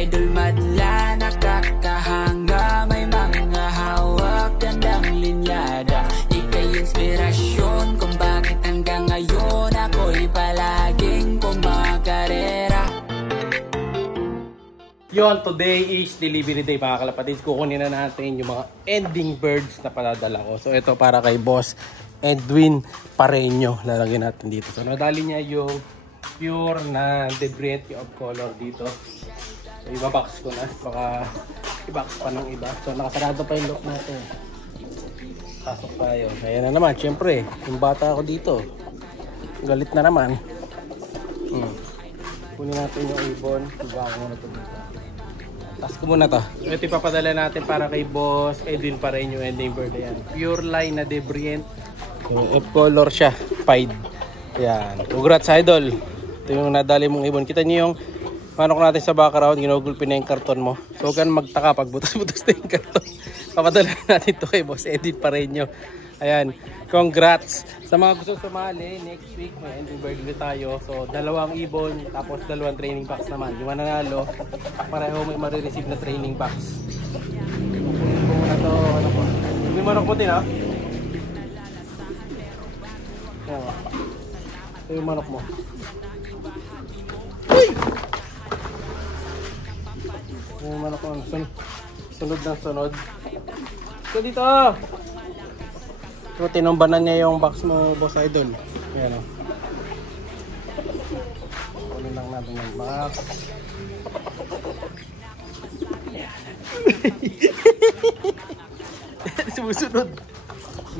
idol madla, nakakahanga, may mga hawak, gandang linyada. Ika'y inspirasyon kung bakit hanggang ngayon ako'y palaging kumakarera. Yon, today is delivery day mga kalapatids. Kukunin na natin yung mga ending birds na paladala ko. So ito para kay Boss Edwin Pareño. Lalagyan natin dito. So nadali niya yung pure na debris of color dito. So ibabox ko na. Baka i-box pa ng iba. So nakasarado pa yung lock natin. Pasok tayo. Ayan na naman. Siyempre, yung bata ko dito. Galit na naman. Kunin natin yung ibon. Iba ko muna ito dito. Task ko muna to. Ito ipapadala natin para kay Boss Edwin Pareño ending bird. Ayan. Pure line na debrient. So, F-color siya. Pied. Ayan. Congrats idol. Ito yung nadali mong ibon. Kita niyo yung manok natin sa background. Ginugulpin na yung karton mo. So huwag ka magtaka pag butas-butas na yung karton. Papadala natin ito kay Boss Edwin Pareño. Ayan. Congrats. Sa mga gusto sumali, next week may ending bird ulit tayo. So, 2 ibon, tapos 2 training box naman. Yung mananalo, pareho may marireceive na training box. Kunin ko muna ito. Ano po? Yung manok mo din, ha? Ito yung manok mo. Uy! Ito yung manok mo. Sunod ng sunod. Ito dito! So, tinumbanan niya yung box mo, Boss Idol. Ayan o. Kunin lang natin yung box. Sumusunod.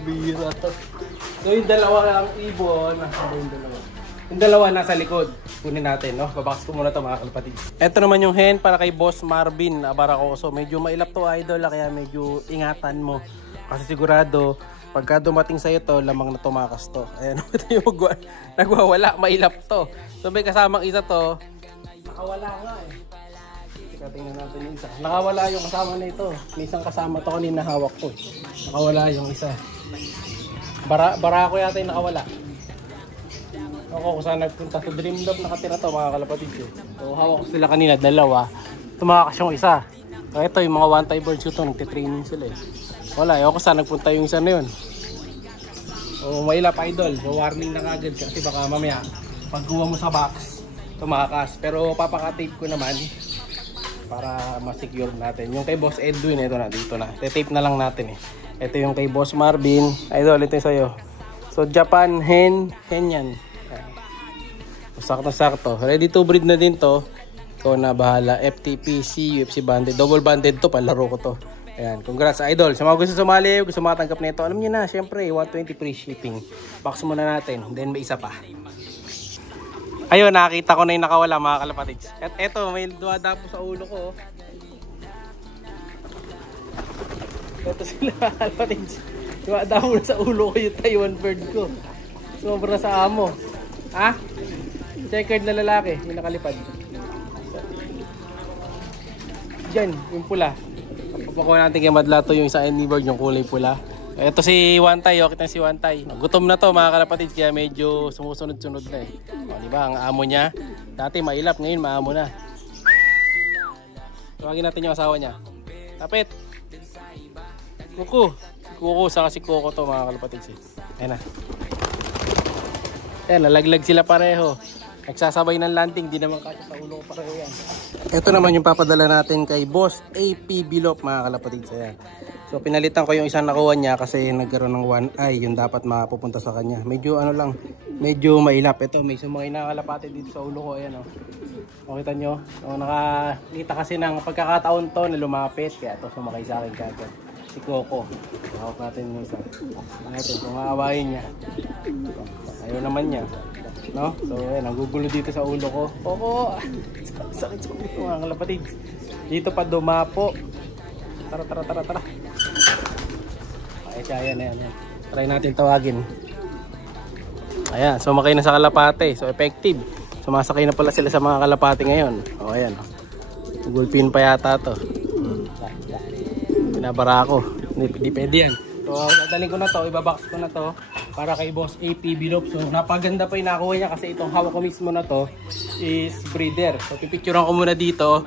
Bihira to. So, yung dalawa ang ibon. Yung dalawa nasa likod. Kunin natin, no? Babox ko muna ito, mga kalapatids. Ito naman yung hen para kay Boss Marvin Abaracoso. Medyo mailap to, Idol. Kaya medyo ingatan mo. Kasi sigurado, pagka dumating sa'yo to, lamang na tumakas to. Ayan, ito yung nagwawala, mailap to. So may kasamang isa to, nakawala nga eh. Teka, tingnan natin yung isa. Nakawala yung kasama na ito. May isang kasama to kanina hawak ko. Nakawala yung isa. Barako yata yung nakawala. Ako kung saan nagpunta sa Dream Love nakatira to, mga kalapatids eh. So hawak ko sila kanina, 2. Tumakas yung isa. So ito yung mga one-time birds ko to, nagtitraining sila eh. Wala, ako saan nagpunta yung isa na yun. O mailap idol, warning na kagad kasi baka mamaya pagkuha mo sa box, tumakas. Pero papaka-tape ko naman para ma-secure natin. Yung kay Boss Edwin, ito na, dito na. Tape na lang natin eh. Ito yung kay Boss Marvin. Idol, ito yung sa'yo. So Japan hen yan. Sakto-sakto. Ready to breed na din to. Ikaw na bahala. FTP, UFC banded. Double banded to, palaro ko to. Ayan, congrats idol. Sa mga gusto sumali, gusto matanggap na ito, alam niyo na, syempre, 120 free shipping. Box muna natin, then may isa pa. Ayun, nakita ko na yung nakawala, mga kalapatids. At eto, may duwadapo sa ulo ko. Eto sila, mga kalapatids. Duwadapo na sa ulo ko yung Taiwan bird ko. Sobra sa amo. Ha? Checkered na lalaki, yung nakalipad. Diyan, yung pula. Papakuha natin kay Madlato yung isang ending bird, yung kulay pula. Ito si Wantay, okay na si Wantay. Gutom na to, mga kalapatids, kaya medyo sumusunod-sunod na eh. O, diba, ang amo niya, dati mailap, ngayon maamo na. Tawagin natin yung asawa niya. Tapit! Kuku! Kuku, saka si Coco to, mga kalapatids eh. Ayan na. Ayan, lalaglag sila pareho. Nagsasabay ng landing, di naman kasi sa ulo ko pareho yan. Ito naman yung papadala natin kay Boss AP Bilop, mga kalapatids. Ayan. So pinalitan ko yung isang nakuha niya kasi nagkaroon ng one eye, yung dapat mapupunta sa kanya. Medyo ano lang, medyo mailap. Ito, may sumay na kalapatid dito sa ulo ko. Ayan o. Makita nyo? So, nakakita kasi ng pagkakataon to na lumapit. Kaya ito sumakay sa akin kagad. Si Coco. Hawak natin yung isa. Natin kung aawahin niya. Ayaw naman niya. No? So ayan, nagugulo dito sa ulo ko. Oo! Sakit sa ulo ko, mga kalapatids. Dito pa dumapo. Tara. Ay, kaya na yan. Try natin tawagin. Ayan, sumakay na sa kalapate. So effective. Sumasakay na pala sila sa mga kalapate ngayon. O ayan. Gulpin pa yata to. Pinabara ako. Hindi pwede yan. So dadalhin ko na to, ibabox ko na to para kay Boss AP Bilop. So napaganda pa yung nakuha niya kasi itong hawak ko mismo na to is breeder. So pipicturean ko muna dito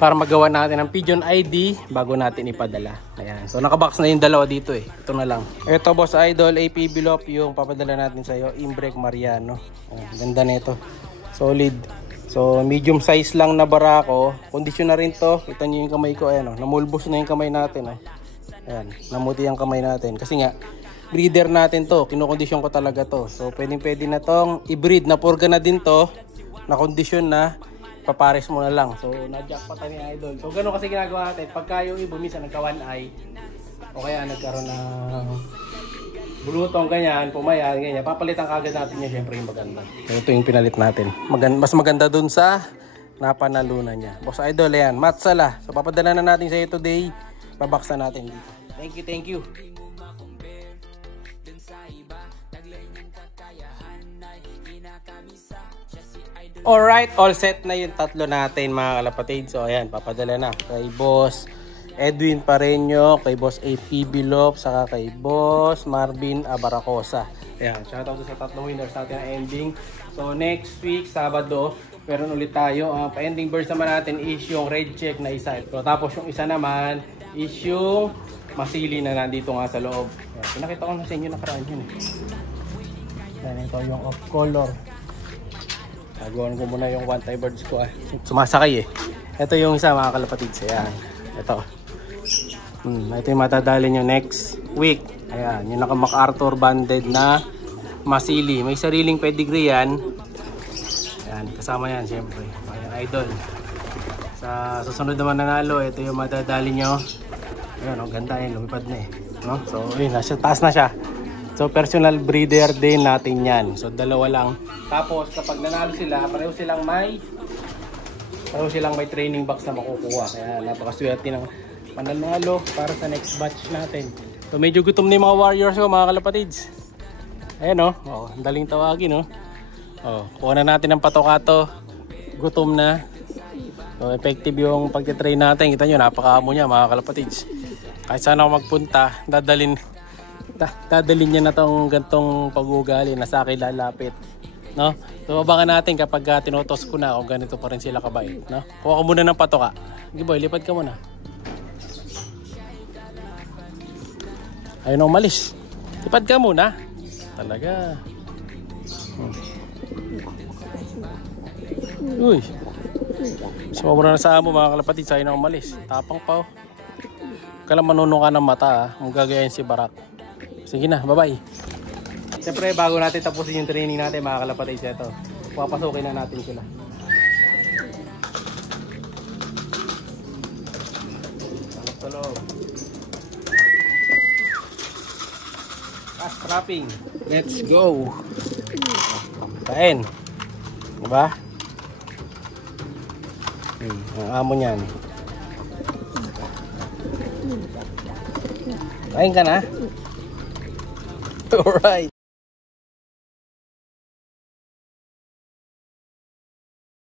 para magawa natin ang pigeon ID bago natin ipadala. Ayan. So nakabox na yung dalawa dito eh. Ito na lang. Ito boss idol, APB Lop yung papadala natin sa iyo, Imbrek Mariano. Ayan, ganda nito. Solid. So medium size lang na barako. Kondisyon na rin to. Kita niyo yung kamay ko, ayan oh. Namulbos na yung kamay natin oh. Ayan, namuti ang kamay natin kasi nga breeder natin to. Kinokondisyon ko talaga to. So pwede na tong i-breed, na purga na din to. Na kondisyon na papares mo na lang. So, na-jackpot ni idol. So, gano'n kasi ginagawa natin. Pagka yung ibo, minsan nagka-one eye, o kaya nagkaroon ng bulutong, ganyan, pumayan, ganyan. Papalitan kagad natin yun, syempre yung maganda. So, ito yung pinalit natin. Mas maganda dun sa napanalunan niya. Boss idol, yan. Matsala. So, papadala na natin sa iyo today. Babaksa natin dito. Thank you. Alright, all set na yung tatlo natin mga kalapatid. So ayan, papadala na kay Boss Edwin Pareño, kay Boss APB Lop, saka kay Boss Marvin Abaracosa. Ayan, shoutout sa tatlong winners natin na ending. So next week, Sabado, meron ulit tayo. Ang pa-ending birds naman natin is yung red check na isa. So, tapos yung isa naman is yung masili na nandito nga sa loob. Ayan, pinakita ko na sa inyo nakaraan yun eh. Ayan, ito yung off color. Nagawan ko muna yung one tie birds ko. Sumasakay eh. Ito yung isa mga kalapatid. Ayan. Ito. Ito yung matadali nyo next week. Ayan. Yung naka MacArthur banded na masili. May sariling pedigree yan. Ayan. Kasama yan syempre. Ayan, idol. Sa susunod naman nanalo, ito yung matadali nyo. Ayan. Ang ganda yun. Lumipad na eh. No? So, yun. Taas na siya. So personal breeder din natin yan. So dalawa lang. Tapos kapag nanalo sila, pareho silang may training box na makukuha. Kaya napakaswerte ng pananalo para sa next batch natin. So medyo gutom na yung mga warriors ko mga kalapatids. Ayan oh, ang daling tawagin kuha na natin ng patokato. Gutom na. So effective yung pagtitrain natin. Kita nyo, napakaamo niya mga kalapatids. Kahit saan ako magpunta, dadalhin niya na tong gantong pag-uugali na sa akin lalapit, no? So abangan natin kapag tinutos ko na kung ganito pa rin sila kabait, no? Kuha ka muna ng patoka. Sige boy, lipad ka muna. Ayun, umalis. Lipad ka muna. Talaga. Uy. Sobra na sa amo mga kalapatid, sa'yo na umalis. Tapang pa oh. Kala manunong ka ng mata kung gagayain si Barak. Sige na, bye-bye. Siyempre, bago natin tapusin yung training natin, mga kalapatid, ito. Papasukin na natin sila. Talog-talog. Fast trapping. Let's go. Kain. Diba? Ang amo niyan. Kain ka na? Alright.